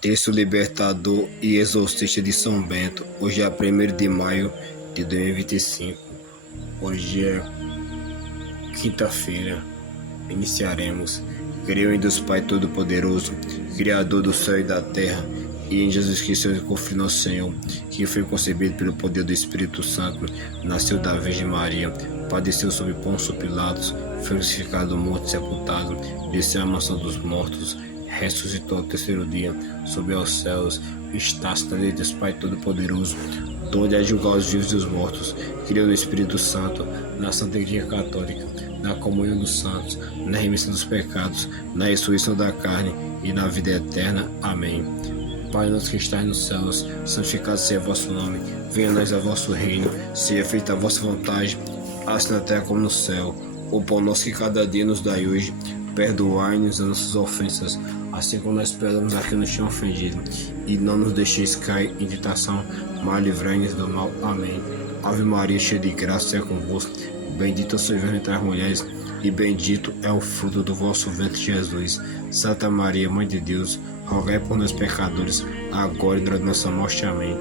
Texto libertador e exorcista de São Bento. Hoje é 1º de maio de 2025. Hoje é quinta-feira. Iniciaremos. Creio em Deus Pai Todo-Poderoso, Criador do céu e da terra, e em Jesus Cristo, eu confio no Senhor, que foi concebido pelo poder do Espírito Santo, nasceu da Virgem Maria, padeceu sob Pôncio Pilatos, foi crucificado, morto e sepultado, desceu à mansão dos mortos, ressuscitou ao terceiro dia, subiu aos céus, está à direita de Deus Pai Todo-Poderoso, donde há de julgar os vivos e os mortos. Creio no Espírito Santo, na Santa Igreja Católica, na comunhão dos santos, na remissão dos pecados, na ressurreição da carne e na vida eterna. Amém. Pai nosso que estais nos céus, santificado seja o vosso nome, venha a nós o vosso reino, seja feita a vossa vontade, assim na terra como no céu. O pão nosso que cada dia nos dai hoje, perdoai-nos as nossas ofensas, assim como nós perdoamos a quem nos tem ofendido, e não nos deixeis cair em tentação, mas livrai-nos do mal. Amém. Ave Maria, cheia de graça, é convosco, bendita sois vós entre as mulheres, e bendito é o fruto do vosso ventre, Jesus. Santa Maria, Mãe de Deus, rogai por nós pecadores, agora e na hora de nossa morte. Amém.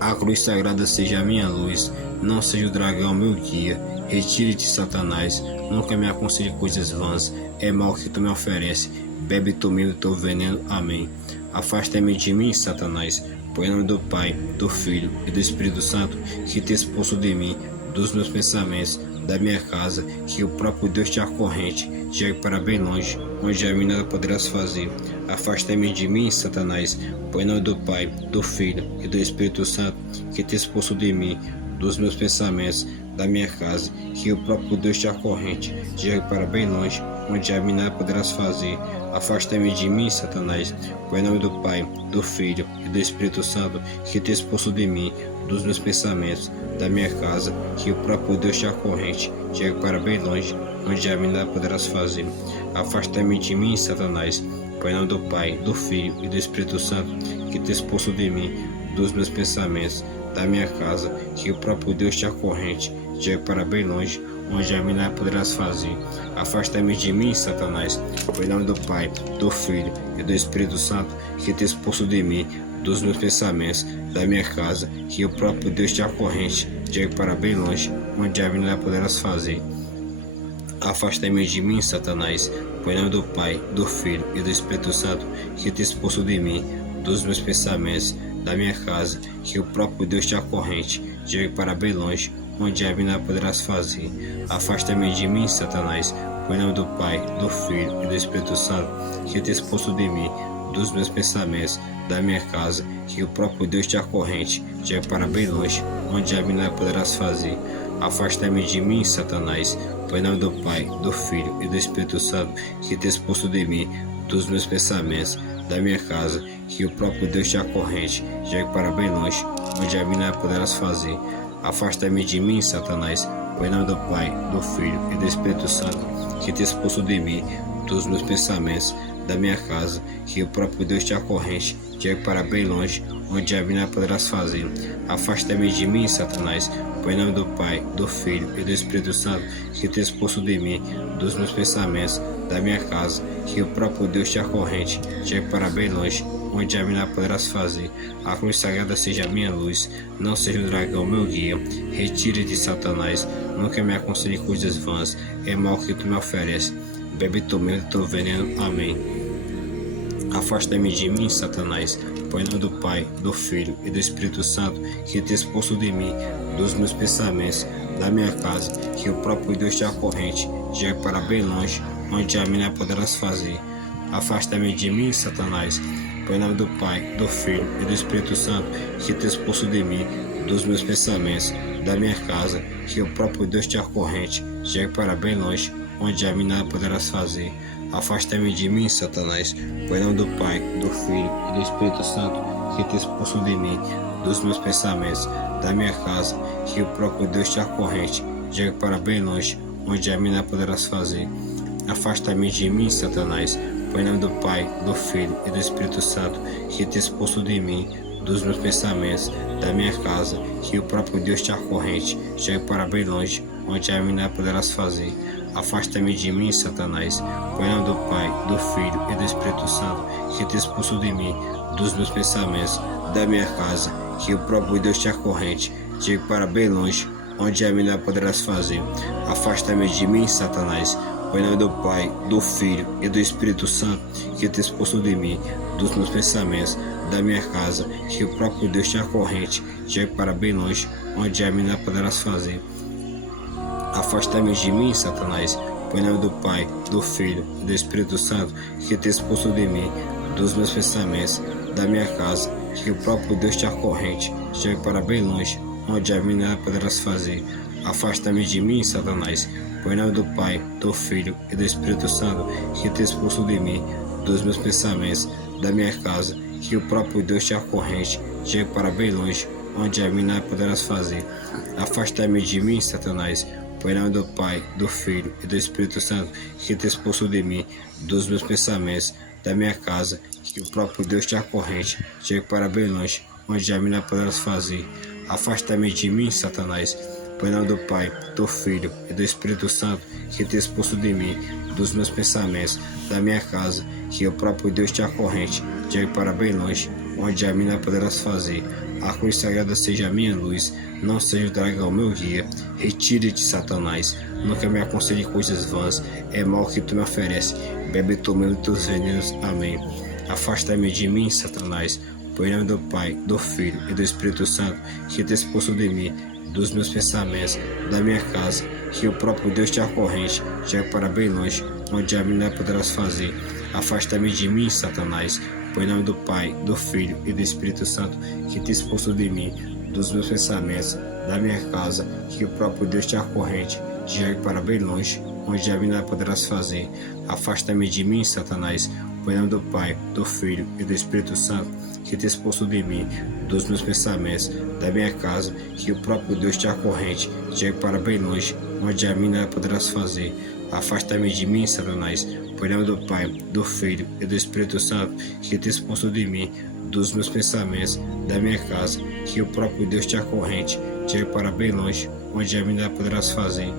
A cruz sagrada seja a minha luz, não seja o dragão meu guia. Retire-te, Satanás, nunca me aconselhe coisas vãs, é mal que tu me oferece, bebe tu mesmo teu veneno. Amém. Afasta-me de mim, Satanás, por nome do Pai, do Filho e do Espírito Santo, que te expulso de mim, dos meus pensamentos, da minha casa, que o próprio Deus te acorrente, chegue para bem longe, onde a mim nada poderás fazer. Afasta-me de mim, Satanás, por nome do Pai, do Filho e do Espírito Santo, que te expulso de mim, dos meus pensamentos, da minha casa, que o próprio Deus te acorrente, chegue para bem longe, onde a mim nada poderás fazer. Afasta-me de mim, Satanás, por nome do Pai, do Filho e do Espírito Santo, que te expulso de mim, dos meus pensamentos, da minha casa, que o próprio Deus te acorrente, chegue para bem longe, onde a mim nada poderás fazer. Afasta-me de mim, Satanás, por nome do Pai, do Filho e do Espírito Santo, que te expulso de mim, dos meus pensamentos, da minha casa, que o próprio Deus te acorrente, chegue para bem longe, onde a mim nada poderás fazer. Afasta-me de mim, Satanás, por nome do Pai, do Filho e do Espírito Santo, que te expulso de mim, dos meus pensamentos, da minha casa, que o próprio Deus te acorrente, chegue para bem longe, onde a mim nada poderás fazer. Afasta-me de mim, Satanás, por nome do Pai, do Filho e do Espírito Santo, que te expulso de mim, dos meus pensamentos, da minha casa, que o próprio Deus te acorrente, chegue para bem longe, onde a mim nada poderás fazer. Afasta-me de mim, Satanás, por nome do Pai, do Filho e do Espírito Santo, que te expulso de mim, dos meus pensamentos, da minha casa, que o próprio Deus te acorrente, chegue para bem longe, onde a mim nada poderás fazer. Afasta-me de mim, Satanás, por nome do Pai, do Filho e do Espírito Santo, que te expulso de mim, dos meus pensamentos, da minha casa, que o próprio Deus te acorrente, chegue para bem longe, onde a mim nada poderás fazer. Afasta-me de mim, Satanás, por nome do Pai, do Filho e do Espírito Santo, que te expulso de mim, dos meus pensamentos, da minha casa, que o próprio Deus te acorrente, chegue para bem longe, onde a mim nada poderás fazer. Afasta-me de mim, Satanás, por nome do Pai, do Filho e do Espírito Santo, que te expulso de mim, dos meus pensamentos, da minha casa, que o próprio Deus te acorrente, chegue para bem longe, onde a mim nada poderás fazer. A cruz sagrada seja a minha luz, não seja o dragão meu guia. Retire-te, Satanás, nunca me aconselhe coisas vãs, é mal que tu me oferece, bebe tu mesmo teu veneno. Amém. Afasta-me de mim, Satanás, por nome do Pai, do Filho e do Espírito Santo, que te expulso de mim, dos meus pensamentos, da minha casa, que o próprio Deus te acorrente, chegue para bem longe, onde a mim nada poderás fazer. Afasta-me de mim, Satanás, por nome do Pai, do Filho e do Espírito Santo, que te expulso de mim, dos meus pensamentos, da minha casa, que o próprio Deus te acorrente, chegue para bem longe, onde a mim nada poderás fazer. Afasta-me de mim, Satanás, por nome do Pai, do Filho e do Espírito Santo, que te expulso de mim, dos meus pensamentos, da minha casa, que o próprio Deus te acorrente, chegue para bem longe, onde a mim nada poderás fazer. Afasta-me de mim, Satanás, por nome do Pai, do Filho e do Espírito Santo, que te expulso de mim, dos meus pensamentos, da minha casa, que o próprio Deus te acorrente, chegue para bem longe, onde a mim nada poderás fazer. Afasta-me de mim, Satanás. Põe em nome do Pai, do Filho e do Espírito Santo, que te expulso de mim, dos meus pensamentos, da minha casa, que o próprio Deus te acorrente, diga para bem longe, onde a mim não poderás fazer. Afasta-me de mim, Satanás. Põe em nome do Pai, do Filho e do Espírito Santo, que te expulso de mim, dos meus pensamentos, da minha casa, que o próprio Deus te acorrente, diga para bem longe, onde a mim não poderás fazer. Afasta-me de mim, Satanás. Põe em nome do Pai, do Filho e do Espírito Santo, que te expulso de mim, dos meus pensamentos, da minha casa, que o próprio Deus te acorrente, chegue para bem longe, onde a mim nada poderás fazer. Afasta-me de mim, Satanás. Põe em nome do Pai, do Filho e do Espírito Santo, que te expulso de mim, dos meus pensamentos, da minha casa, que o próprio Deus te acorrente, chegue para bem longe, onde a mim nada poderás fazer. Afasta-me de mim, Satanás. Põe em nome do Pai, do Filho e do Espírito Santo, que te expulso de mim, dos meus pensamentos, da minha casa, que o próprio Deus te acorrente, chegue para bem longe, onde a mim não poderás fazer. Afasta-me de mim, Satanás. Põe em nome do Pai, do Filho e do Espírito Santo, que te expulso de mim, dos meus pensamentos, da minha casa, que o próprio Deus te acorrente, chegue para bem longe, onde a mim não poderás fazer. A cruz sagrada seja a minha luz, não seja o dragão meu guia. Retire-te, Satanás, nunca me aconselhe coisas vãs, é mal que tu me oferece, bebe tu mesmo teus venenos. Amém. Afasta-me de mim, Satanás. Põe em nome do Pai, do Filho e do Espírito Santo, que te expulso de mim, dos meus pensamentos, da minha casa, que o próprio Deus te acorrente, chegue para bem longe, onde a mim não poderás fazer. Afasta-me de mim, Satanás. Põe em nome do Pai, do Filho e do Espírito Santo, que te expulso de mim, dos meus pensamentos, da minha casa, que o próprio Deus te acorrente, chegue para bem longe, onde a mim não poderás fazer. Afasta-me de mim, Satanás. Põe em nome do Pai, do Filho e do Espírito Santo, que te expulso de mim, dos meus pensamentos, da minha casa, que o próprio Deus te acorrente, chegue para bem longe, onde a mim não poderás fazer. Afasta-me de mim, Satanás. Põe em nome do Pai, do Filho e do Espírito Santo, que te expulso de mim, dos meus pensamentos, da minha casa, que o próprio Deus te acorrente, chegue para bem longe, onde a mim não poderás fazer.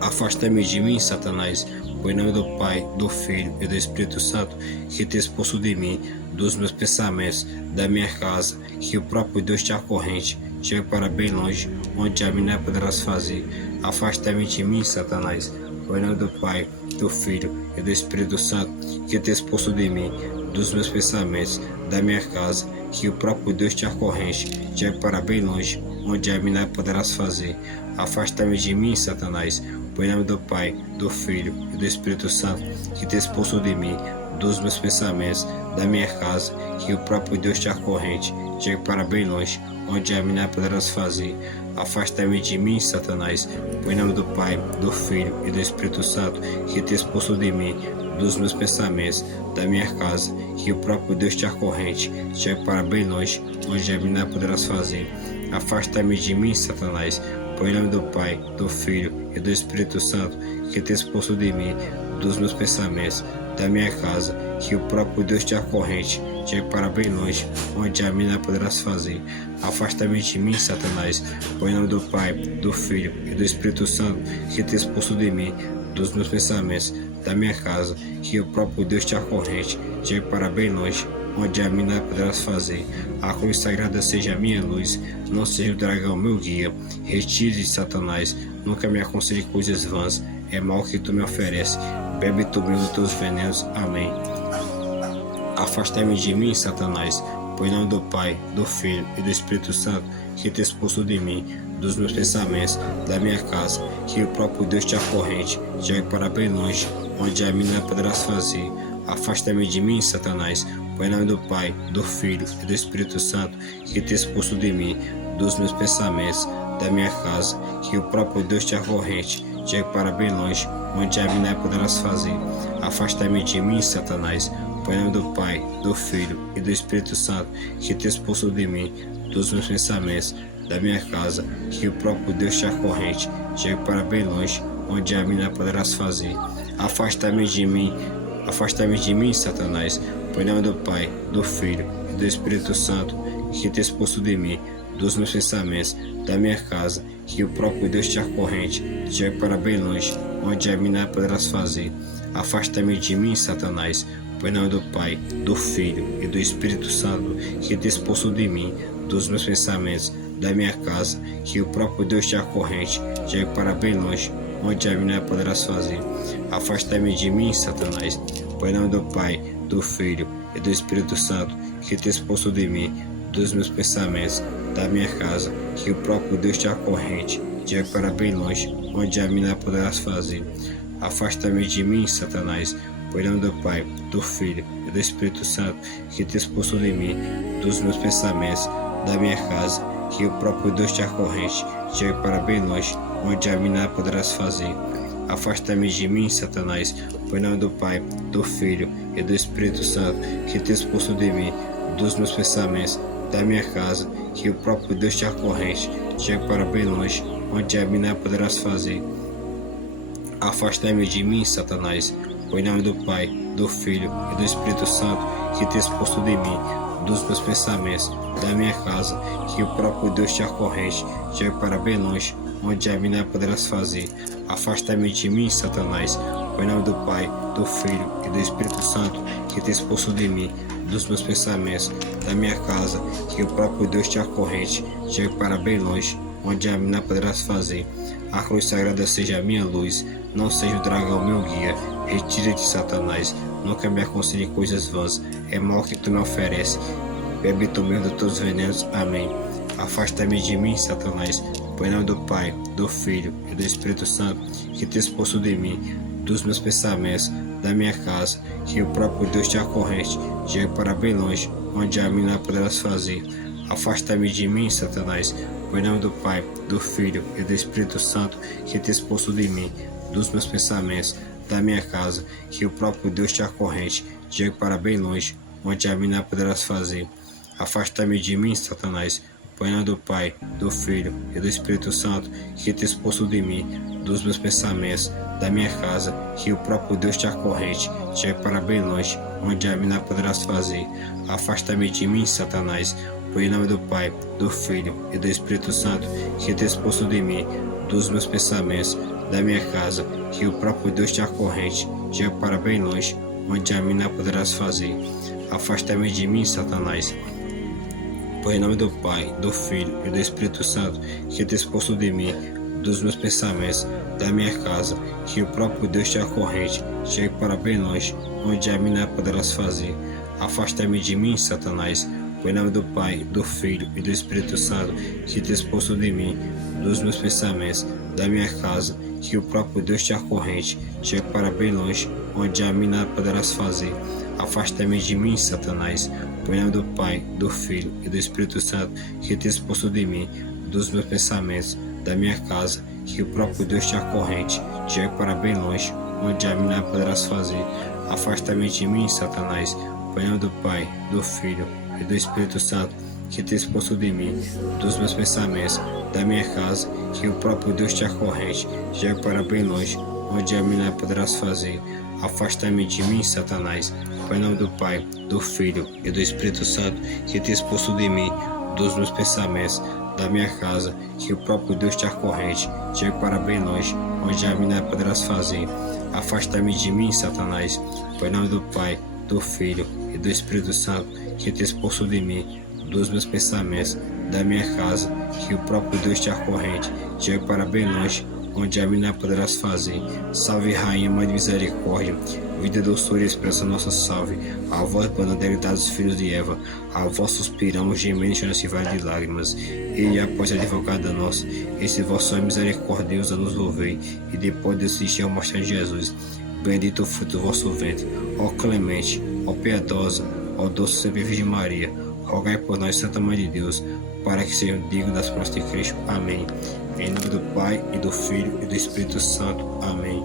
Afasta-me de mim, Satanás. Põe em nome do Pai, do Filho e do Espírito Santo, que te expulso de mim, dos meus pensamentos, da minha casa, que o próprio Deus te acorrente, chegue para bem longe, onde a mim não poderás fazer. Afasta-me de mim, Satanás. Põe em nome do Pai, do Filho e do Espírito Santo, que te expulso de mim, dos meus pensamentos, da minha casa, que o próprio Deus te acorrente, chegue para bem longe, onde a mim não poderás fazer. Afasta-me de mim, Satanás. Põe em nome do Pai, do Filho e do Espírito Santo, que te expulso de mim, dos meus pensamentos, da minha casa, que o próprio Deus te acorrente, chegue para bem longe, onde a mim não poderás fazer. Afasta-me de mim, Satanás. Põe em nome do Pai, do Filho e do Espírito Santo, que te expulso de mim, dos meus pensamentos, da minha casa, que o próprio Deus te acorrente, chegue para bem longe, onde a mim não poderás fazer. Afasta-me de mim, Satanás. Põe em nome do Pai, do Filho e do Espírito Santo, que te expulso de mim, dos meus pensamentos, da minha casa, que o próprio Deus te acorrente, chegue para bem longe, onde a mim não poderás fazer. Afasta-me de mim, Satanás. Põe em nome do Pai, do Filho e do Espírito Santo, que te expulso de mim, dos meus pensamentos, da minha casa, que o próprio Deus te acorrente, chegue para bem longe, onde a mim não poderás fazer. A cruz sagrada seja a minha luz, não seja o dragão meu guia. Retire-te, Satanás, nunca me aconselhe coisas vãs, é mal que tu me oferece, bebe tu mesmo teus venenos. Amém. Afasta-me de mim, Satanás. Põe em nome do Pai, do Filho e do Espírito Santo, que te expulso de mim, dos meus pensamentos, da minha casa, que o próprio Deus te acorrente, chegue para bem longe, onde a mim não poderás fazer. Afasta-me de mim, Satanás. Põe em nome do Pai, do Filho e do Espírito Santo, que te expulso de mim, dos meus pensamentos, da minha casa, que o próprio Deus te acorrente, chegue para bem longe, onde a mim não poderás fazer. Afasta-me de mim, Satanás. Põe em nome do Pai, do Filho e do Espírito Santo, que te expulso de mim, dos meus pensamentos, da minha casa, que o próprio Deus te acorrente, chegue para bem longe, onde a mim não poderás fazer. Afasta-me de mim, Satanás. Põe em nome do Pai, do Filho e do Espírito Santo, que te expulso de mim, dos meus pensamentos, da minha casa, que o próprio Deus te acorrente, te jogue para bem longe, onde a mim nada poderás fazer. Afasta-me de mim, Satanás, pois não é do Pai, do Filho e do Espírito Santo que te expulso de mim, dos meus pensamentos, da minha casa, que o próprio Deus te acorrente, te jogue para bem longe, onde a mim nada poderás fazer. Afasta-me de mim, Satanás, pois não é do Pai, do Filho e do Espírito Santo que te expulso de mim, dos meus pensamentos, da minha casa, que o próprio Deus te acorrente, te jogue para bem longe, onde a mim nada poderás fazer. Afasta-me de mim, Satanás, pois não é do Pai, do Filho e do Espírito Santo que te expulso de mim, dos meus pensamentos, da minha casa, que o próprio Deus te acorrente, te jogue para bem longe, onde a mim nada poderás fazer. Afasta-me de mim, Satanás, pois não é do Pai, do Filho e do Espírito Santo que te expulso de mim, dos meus pensamentos, da minha casa, que o próprio Deus te acorrente, te jogue para bem longe, onde a mim nada poderás fazer. Afasta-me de mim, Satanás, pois não é do Pai, do Filho e do Espírito Santo que te expulso de mim, dos meus pensamentos, da minha casa, que o próprio Deus te acorrente, te jogue para bem longe, onde a mim nada poderás fazer. Afasta-me de mim, Satanás, pois não é do Pai, do Filho e do Espírito Santo que te expulso de mim, dos meus pensamentos, da minha casa, que o próprio Deus te acorrente, te jogue para bem longe, onde a mim nada poderás fazer. A cruz sagrada seja a minha luz, não seja o dragão meu guia. Retira-te, Satanás, nunca me aconselhe coisas vãs, é mal que tu me ofereces. Bebe tu mesmo de todos os venenos, amém. Afasta-me de mim, Satanás, pois não é do Pai, do Filho e do Espírito Santo que te expulso de mim, dos meus pensamentos, da minha casa, que o próprio Deus te acorrente, te jogue para bem longe, onde a mim nada poderás fazer. Afasta-me de mim, Satanás, pois não é do Pai, do Filho e do Espírito Santo que te expulso de mim, dos meus pensamentos, da minha casa, que o próprio Deus te acorrente, te jogue para bem longe, onde a mim nada poderás fazer. Afasta-me de mim, Satanás, pois não é do Pai, do Filho e do Espírito Santo que te expulso de mim, dos meus pensamentos, da minha casa, que o próprio Deus te acorrente, te jogue para bem longe, onde a mim nada poderás fazer. Afasta-me de mim, Satanás, pois não é do Pai, do Filho e do Espírito Santo que te expulso de mim, dos meus pensamentos, da minha casa, que o próprio Deus te acorrente, te jogue para bem longe, onde a mim nada poderás fazer. Afasta-me de mim, Satanás, pois em nome do Pai, do Filho e do Espírito Santo que te expulso de mim, dos meus pensamentos, da minha casa, que o próprio Deus te acorrente, te jogue para bem longe, onde a mim nada poderás fazer. Afasta-me de mim, Satanás, pois em nome do Pai, do Filho e do Espírito Santo que te expulso de mim, dos meus pensamentos, da minha casa, que o próprio Deus te acorrente, te jogue para bem longe, onde a mim nada poderás fazer. Afasta-me de mim, Satanás, pois em nome do Pai, do Filho e do Espírito Santo que te expulso de mim, dos meus pensamentos, da minha casa, que o próprio Deus te acorrente, te jogue para bem longe, onde a mim nada poderás fazer. Afasta-me de mim, Satanás, pois em nome do Pai, do Filho e do Espírito Santo que te expulso de mim, dos meus pensamentos, da minha casa, que o próprio Deus te acorrente, te jogue para bem longe, onde a mim nada poderás fazer. Afasta-me de mim, Satanás, pois em nome do Pai, do Filho e do Espírito Santo que te expulso de mim, dos meus pensamentos, da minha casa, que o próprio Deus te acorrente, te jogue para bem longe, onde a mim nada poderás fazer. Afasta-me de mim, Satanás, pois em nome do Pai, do Filho e do Espírito Santo que te expulso de mim, dos meus pensamentos, da minha casa, que o próprio Deus te acorrente, te jogue para bem longe, onde a mim nada poderás fazer. Salve, Rainha, Mãe de Misericórdia, vida, doçura e esperança, nossa salve. A vós, bandeira dos filhos de Eva, a vós suspiramos, gemendo nesse vale de lágrimas. Ele, após a advogada nossa, esse vosso é misericordioso, nos louvei, e depois de assistir ao mostrar de Jesus, bendito o fruto do vosso ventre. Ó clemente, ó piedosa, ó doce sempre Virgem Maria, rogai por nós, Santa Mãe de Deus, para que sejam dignos das promessas de Cristo. Amém. Em nome do Pai, e do Filho, e do Espírito Santo. Amém.